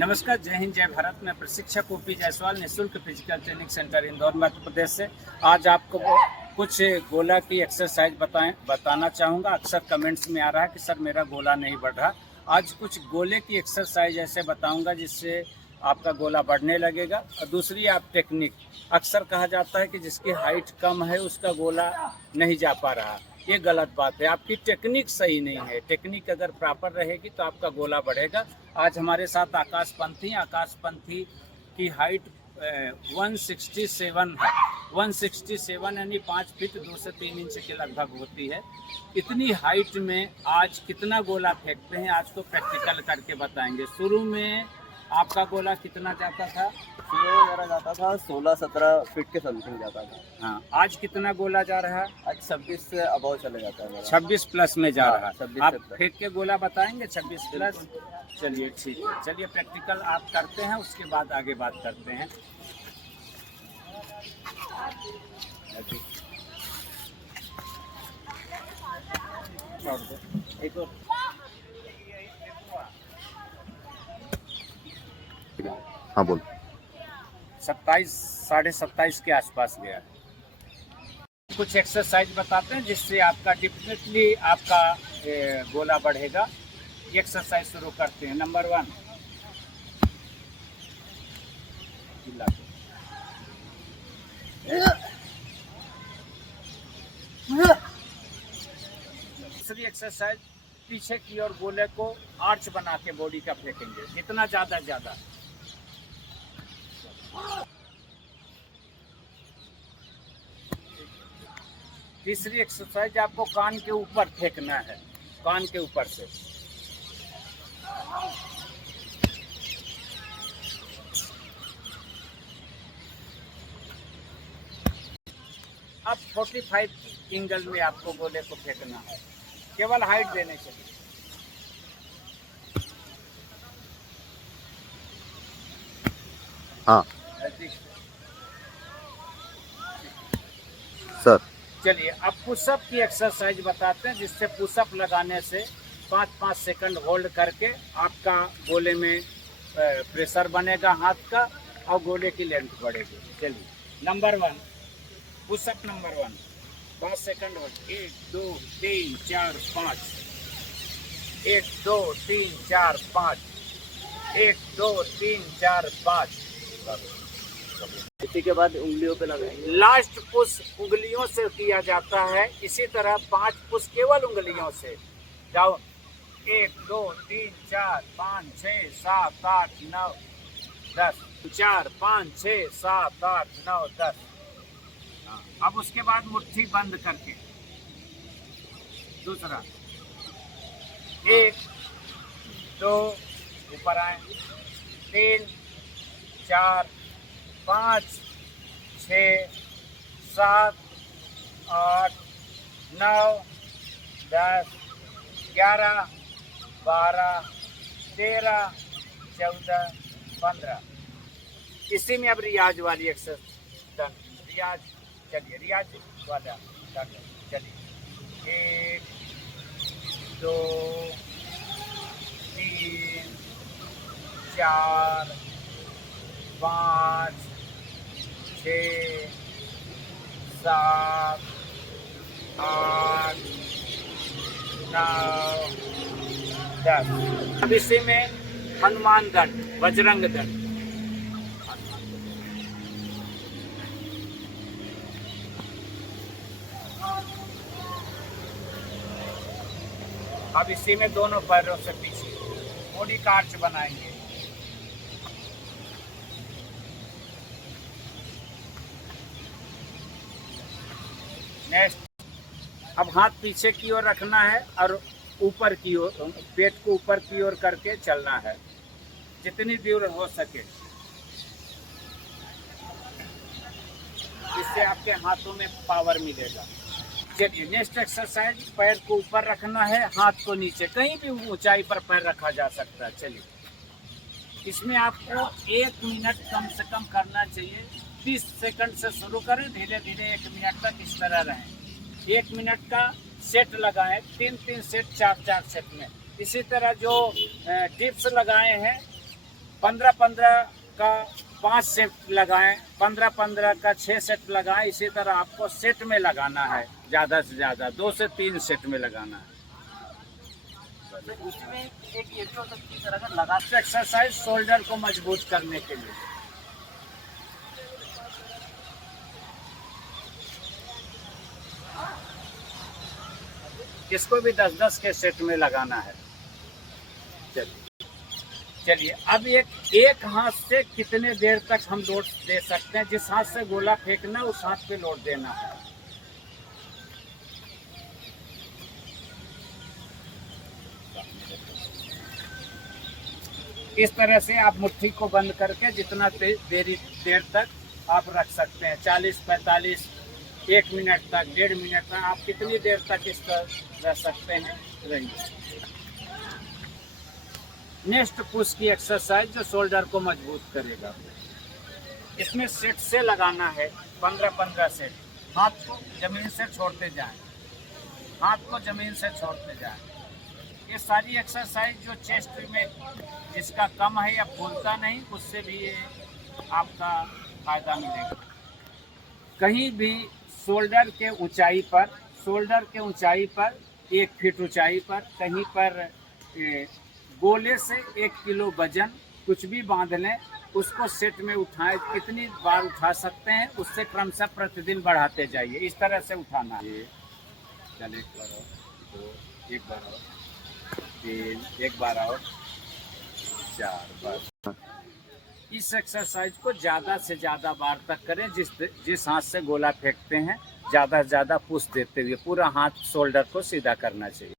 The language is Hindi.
नमस्कार, जय हिंद, जय भारत। मैं प्रशिक्षक ओपी जायसवाल, निःशुल्क physical training centre Indore Madhya Pradesh से। आज आपको कुछ गोला की एक्सरसाइज बताना चाहूँगा। अक्सर कमेंट्स में आ रहा है कि सर मेरा गोला नहीं बढ़ रहा। आज कुछ गोले की एक्सरसाइज ऐसे बताऊँगा जिससे आपका गोला बढ़ने लगेगा। और दूसरी आप टेक्निक, अक्सर कहा जाता है कि जिसकी हाइट कम है उसका गोला नहीं जा पा रहा। ये गलत बात है, आपकी टेक्निक सही नहीं है। टेक्निक अगर प्रॉपर रहेगी तो आपका गोला बढ़ेगा। आज हमारे साथ आकाश पंथी की हाइट 167 है। 167 यानी 5 फीट 2 से 3 इंच के लगभग होती है। इतनी हाइट में आज कितना गोला फेंकते हैं, आज को प्रैक्टिकल करके बताएंगे। शुरू में आपका गोला कितना जाता था? सुबह में मेरा जाता था 16-17 फीट के समथिंग जाता था। हाँ, आज कितना गोला जा रहा है? आज 26 से अबव चले जाता है मेरा। 26 प्लस में जा रहा है। 26 आप से फेंक के गोला बताएंगे 26 प्लस? चलिए ठीक है, चलिए प्रैक्टिकल आप करते हैं, उसके बाद आगे बात करते हैं। एक और हाँ बोल। 27 साढ़े 27 के आसपास गया। कुछ एक्सरसाइज बताते हैं जिससे आपका डेफिनेटली आपका गोला बढ़ेगा। एक्सरसाइज शुरू करते हैं। नंबर 1, दूसरी एक्सरसाइज, पीछे की ओर गोले को आर्च बना के बॉडी का फेंकेंगे, जितना ज्यादा। तीसरी एक्सरसाइज, आपको कान के ऊपर फेंकना है, कान के ऊपर से। अब 45 एंगल में आपको गोले को फेंकना है, केवल हाइट देने के लिए। हाँ सर। चलिए अब पुशअप की एक्सरसाइज बताते हैं, जिससे पुशअप लगाने से 5-5 सेकंड होल्ड करके आपका गोले में प्रेशर बनेगा हाथ का और गोले की लेंथ बढ़ेगी। चलिए number 1, pushup number 1, 5 second hold. 1 2 3 4 5, 1 2 3 4 5, 1 2 3 4 5। इसी के बाद उंगलियों पे लगाएंगे। लास्ट पुश उंगलियों से किया जाता है। इसी तरह 5 पुश केवल उंगलियों से। जाओ, 1 2 3 4 5 6 7 8 9 10, 4 5 6 7 8 9 10। अब उसके बाद मुट्ठी बंद करके दूसरा, 1 2 ऊपर आए, 3 4 5 6 7 8 9 10 11 12 13 14 15। इसी में अब रियाज वाली एक्सरसाइज, रियाज। चलिए रियाज वाला चलिए। 1 2 3 4 5 6 7 8 9 10। अब इसी में हनुमान दंड, बजरंग दंड। अब इसी में दोनों पैरों से पीछे बॉडी का आर्च बनाएंगे। नेक्स्ट, अब हाथ पीछे की ओर रखना है और ऊपर की ओर, पेट को ऊपर की ओर करके चलना है जितनी दूर हो सके। इससे आपके हाथों में पावर मिलेगा। चलिए नेक्स्ट एक्सरसाइज, पैर को ऊपर रखना है, हाथ को नीचे, कहीं भी ऊंचाई पर पैर रखा जा सकता है। चलिए इसमें आपको 1 मिनट कम से कम करना चाहिए। 30 सेकंड से शुरू करें, धीरे धीरे 1 मिनट तक इस तरह रहें। 1 मिनट का सेट लगाएं, 3-3 सेट, 4-4 सेट में। इसी तरह जो डिप्स लगाए हैं 15-15 का 5 सेट लगाएं, 15-15 का 6 सेट लगाएं। इसी तरह आपको सेट में लगाना है, ज़्यादा से ज़्यादा 2 से 3 सेट में लगाना है। इसमें एक ये भी हो सकती है सर, अगर लगा एक्सरसाइज शोल्डर को मजबूत करने के लिए। इसको भी 10-10 के सेट में लगाना है। चलिए अब एक हाथ से कितने देर तक हम लोड दे सकते हैं? जिस हाथ से गोला फेंकना उस हाथ पे लोड देना है। इस तरह से आप मुट्ठी को बंद करके जितना देर तक आप रख सकते हैं, 40-45, 1 मिनट तक, 1.5 मिनट तक, आप कितनी देर तक इस तरह रह सकते हैं, रहिए। नेक्स्ट पुश की एक्सरसाइज जो शोल्डर को मजबूत करेगा। इसमें सेट से लगाना है, 15-15 सेट। हाथ को जमीन से छोड़ते जाएं, हाथ को जमीन से छोड़ते जाएं। ये सारी एक्सरसाइज जो चेस्ट में जिसका कम है या फूलता नहीं, उससे भी ये आपका फायदा मिलेगा। कहीं भी शोल्डर के ऊंचाई पर 1 फीट ऊंचाई पर कहीं पर गोले से 1 किलो वजन कुछ भी बांध लें, उसको सेट में उठाएं। कितनी बार उठा सकते हैं उससे क्रमशः प्रतिदिन बढ़ाते जाइए। इस तरह से उठाना है। चल 1 बार और, 2, 1 बार और, 3, 1 बार और, 4 बार। इस एक्सरसाइज को ज़्यादा से ज़्यादा बार तक करें। जिस हाथ से गोला फेंकते हैं ज़्यादा से ज़्यादा पुश देते हुए पूरा हाथ शोल्डर को सीधा करना चाहिए।